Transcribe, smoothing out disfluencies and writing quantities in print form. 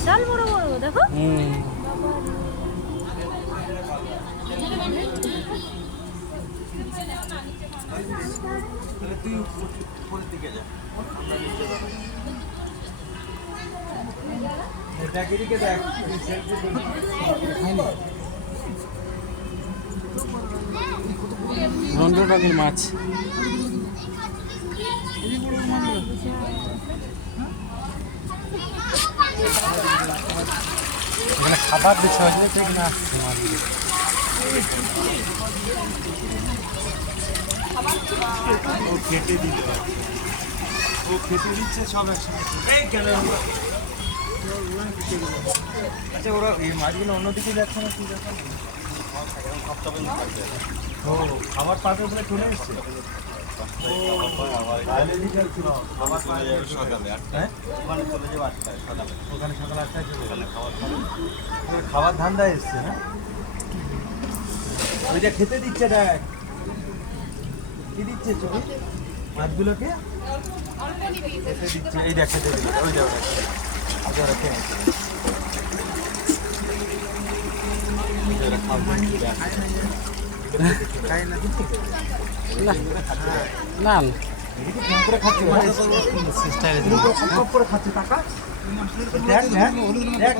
বিশাল বড় বড় দেখো। তুই উপরের দিকে যা, দেখ এদিকে দেখ, রন্ধ্রটাকের মাছ। এখানে খাবার দিচ্ছে হয়েছে, সেখানে আসছে মাছগুলো। ও খেতে দিতে পারছে, ও খেতে দিচ্ছে সব একসঙ্গে। এই কেন আচ্ছা, ওরা এই মাছগুলো অন্যদিকে যাচ্ছে না, কি যাচ্ছে? ও খাবার পাতে ওখানে চলে এসছে। ওখানে সকাল 8টায় চলে গেল খাবার ধান্দায় এসছে না? ওইটা খেতে দিচ্ছে, দেখ কি দিচ্ছে চোখে মাছগুলোকে খেতে দিচ্ছে। এই দেখ খেতে দিচ্ছে, ওই যাবে না এদিকে ফোন করে খাচ্ছে, করে খাচ্ছে টাকা। দেখ দেখ দেখ